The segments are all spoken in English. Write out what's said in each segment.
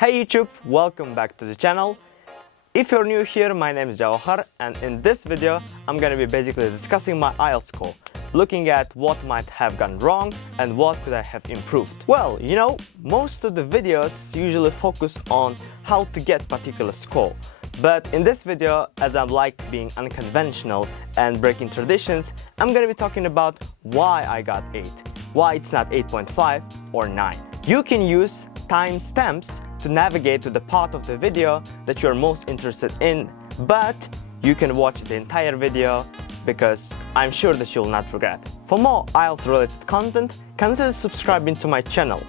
Hey YouTube, welcome back to the channel. If you're new here, my name is Javohir, and in this video I'm gonna be basically discussing my IELTS score, looking at what might have gone wrong and what could I have improved. Well, you know, most of the videos usually focus on how to get particular score. But in this video, as I like being unconventional and breaking traditions, I'm gonna be talking about why I got 8, why it's not 8.5 or 9. You can use timestamps to navigate to the part of the video that you're most interested in, but you can watch the entire video because I'm sure that you'll not regret. For more IELTS related content, consider subscribing to my channel.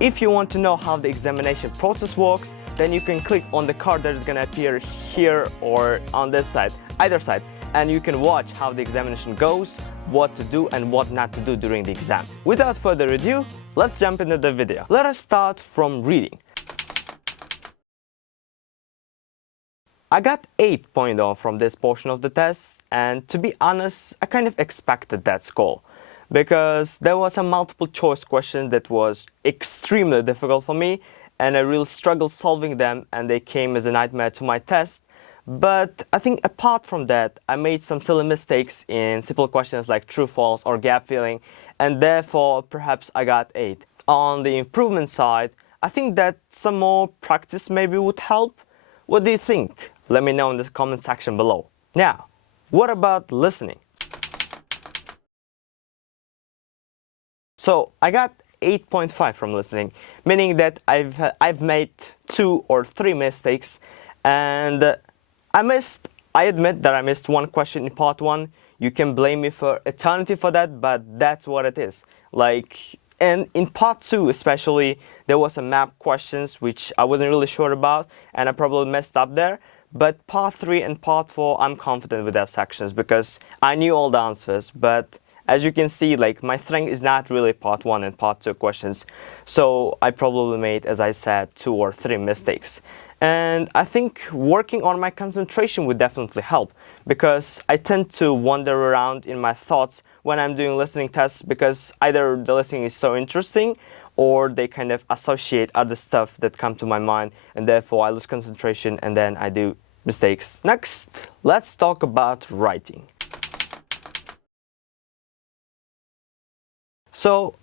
If you want to know how the examination process works, then you can click on the card that is gonna appear here or on this side, either side, and you can watch how the examination goes, what to do and what not to do during the exam. Without further ado, let's jump into the video. Let us start from reading. I got 8.0 from this portion of the test, and to be honest, I kind of expected that score because there was a multiple choice question that was extremely difficult for me and I really struggled solving them and they came as a nightmare to my test. But I think apart from that, I made some silly mistakes in simple questions like true, false or gap filling, and therefore perhaps I got 8. On the improvement side, I think that some more practice maybe would help. What do you think? Let me know in the comment section below. Now, what about listening? So I got 8.5 from listening, meaning that I've made 2 or 3 mistakes, and I admit that I missed one question in part 1. You can blame me for eternity for that, but that's what it is. And in part 2 especially, there was some map questions which I wasn't really sure about and I probably messed up there. But part 3 and part 4, I'm confident with their sections because I knew all the answers. But as you can see, my strength is not really part 1 and part 2 questions. So I probably made, as I said, 2 or 3 mistakes. And I think working on my concentration would definitely help because I tend to wander around in my thoughts when I'm doing listening tests because either the listening is so interesting or they kind of associate other stuff that come to my mind and therefore I lose concentration and then I do mistakes. Next, let's talk about writing. So,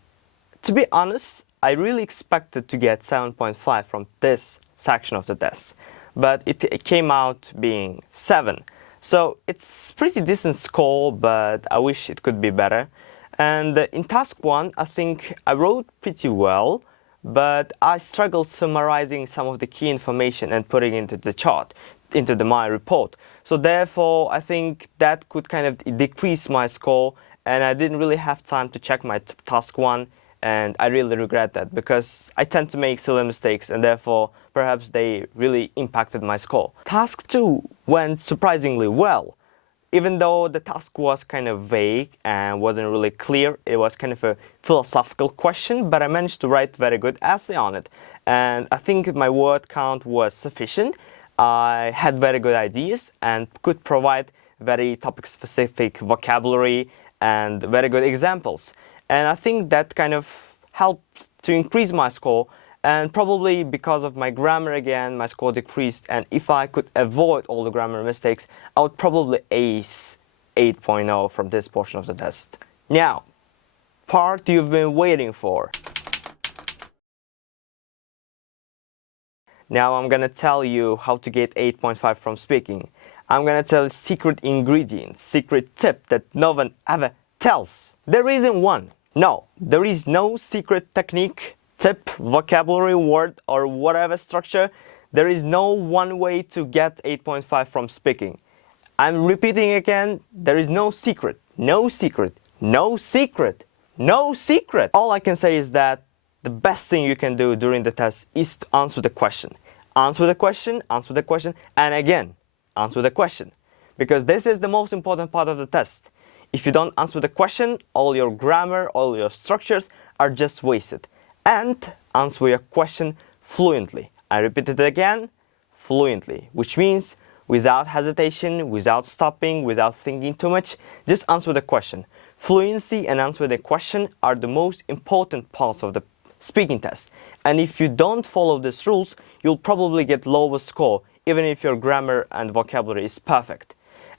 to be honest, I really expected to get 7.5 from this section of the test, but it came out being 7. So it's pretty decent score, but I wish it could be better. And in task 1, I think I wrote pretty well, but I struggled summarizing some of the key information and putting it into the chart, into my report. So therefore, I think that could kind of decrease my score, and I didn't really have time to check my task 1, and I really regret that because I tend to make silly mistakes and therefore perhaps they really impacted my score. Task 2 went surprisingly well. Even though the task was kind of vague and wasn't really clear, it was kind of a philosophical question, but I managed to write very good essay on it. And I think my word count was sufficient. I had very good ideas and could provide very topic-specific vocabulary and very good examples. And I think that kind of helped to increase my score. And probably because of my grammar again, my score decreased. And if I could avoid all the grammar mistakes, I would probably ace 8.0 from this portion of the test. Now, part you've been waiting for. Now I'm gonna tell you how to get 8.5 from speaking. I'm gonna tell a secret ingredient, secret tip that no one ever tells. There isn't one. No, there is no secret technique, tip, vocabulary, word, or whatever structure. There is no one way to get 8.5 from speaking. I'm repeating again, there is no secret, no secret, no secret, no secret. All I can say is that the best thing you can do during the test is to answer the question. Answer the question, and again, answer the question. Because this is the most important part of the test. If you don't answer the question, all your grammar, all your structures are just wasted. And answer your question fluently. I repeat it again, fluently, which means without hesitation, without stopping, without thinking too much, just answer the question. Fluency and answer the question are the most important parts of the speaking test. And if you don't follow these rules, you'll probably get lower score, even if your grammar and vocabulary is perfect.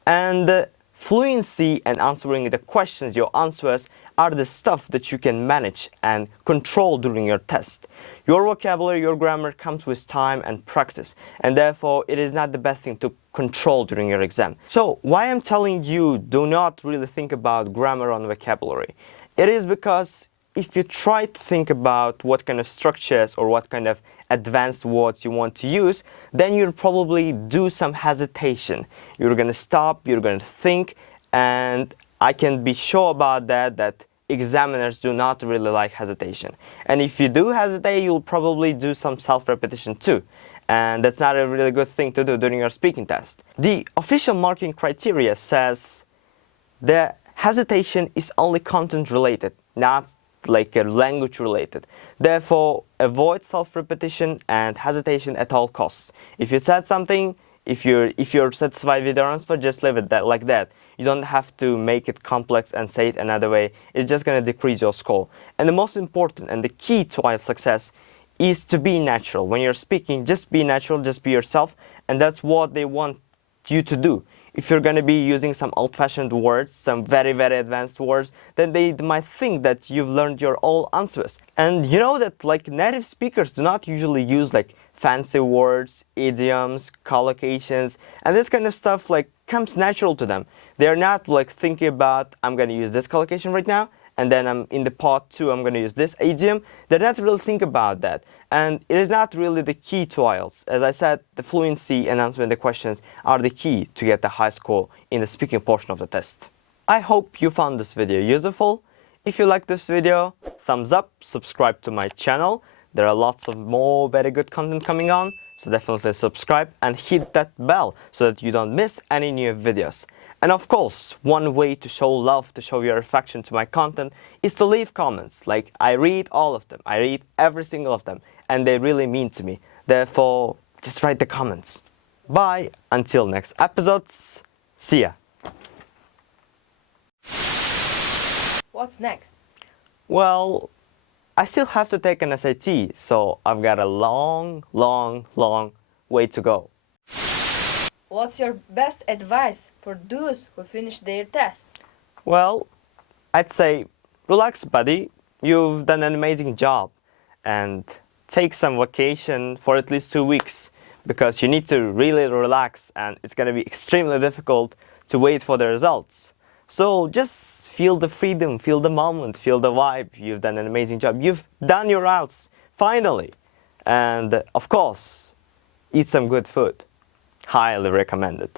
And fluency and answering the questions, your answers, are the stuff that you can manage and control during your test. Your vocabulary, your grammar comes with time and practice, and therefore it is not the best thing to control during your exam. So why I'm telling you do not really think about grammar and vocabulary? It is because if you try to think about what kind of structures or what kind of advanced words you want to use, then you'll probably do some hesitation. You're going to stop, you're going to think, and I can be sure about that examiners do not really like hesitation. And if you do hesitate, you'll probably do some self-repetition too. And that's not a really good thing to do during your speaking test. The official marking criteria says the hesitation is only content related, not like a language related. Therefore, avoid self-repetition and hesitation at all costs. If you said something, if you're satisfied with your answer, just leave it like that. You don't have to make it complex and say it another way. It's just going to decrease your score. And the most important and the key to IELTS success is to be natural. When you're speaking, just be natural, just be yourself, and that's what they want you to do. If you're going to be using some old-fashioned words, some very, very advanced words, then they might think that you've learned your old answers. And you know that like native speakers do not usually use like fancy words, idioms, collocations, and this kind of stuff like comes natural to them. They're not like thinking about, I'm going to use this collocation right now, and then I'm in the part 2, I'm going to use this idiom. They're not really think about that. And it is not really the key to IELTS. As I said, the fluency and answering the questions are the key to get the high score in the speaking portion of the test. I hope you found this video useful. If you like this video, thumbs up, subscribe to my channel. There are lots of more very good content coming on, so definitely subscribe and hit that bell so that you don't miss any new videos. And of course, one way to show love, to show your affection to my content is to leave comments. Like, I read all of them. I read every single of them, and they really mean to me. Therefore, just write the comments. Bye. Until next episodes. See ya. What's next? Well, I still have to take an SAT, so I've got a long way to go. What's your best advice for those who finish their test? Well, I'd say, relax, buddy. You've done an amazing job. And take some vacation for at least 2 weeks, because you need to really relax, and it's going to be extremely difficult to wait for the results. So just feel the freedom, feel the moment, feel the vibe. You've done an amazing job. You've done your IELTS, finally. And of course, eat some good food. Highly recommended.